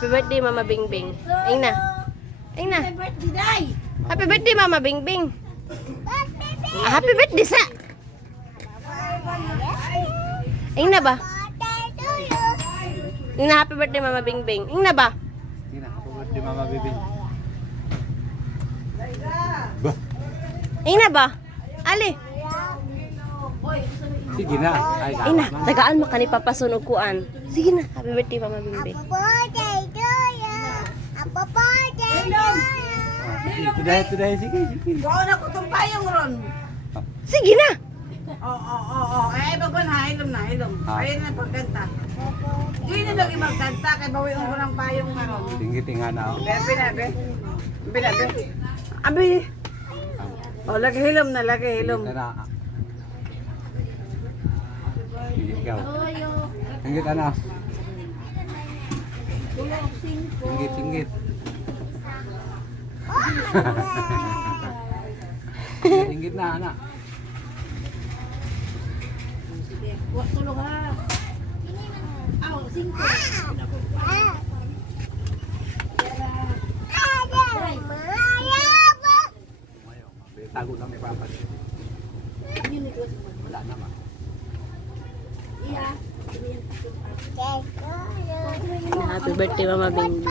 Happy birthday, Mama Bingbing. Ayun na. Ayun na. Happy birthday, Day! Happy birthday, Mama Bingbing. Happy birthday sa. Ayun na ba? Ayun na, happy birthday, Mama Bingbing. Ayun na ba? Hindi na, happy birthday Mama Bibing. Ba? Ayun na ba? Ali. Sige na. Ay, Ayun na. Tagaan mo ka ni papasunog kuan. Sige na. Happy birthday, Mama Bingbing. Today, sige. Gawin ako itong payong ron. Sige na. Oo. Eh, bago na, hilom. Ayun na pagkanta. Hindi na lagi magkanta, kaya bawiin ko ng payong nga ron. Tinggi nga na. Binabe. Abi. Oh, lagi hilom. Tinggi na. Tinggi ikaw. Tinggi ka na. Tinggi. Tinggi na, anak. Huwag tulog ha. Aw, 5. Tago lang ni Papa. Wala naman. Happy birthday, Mama Bingbing.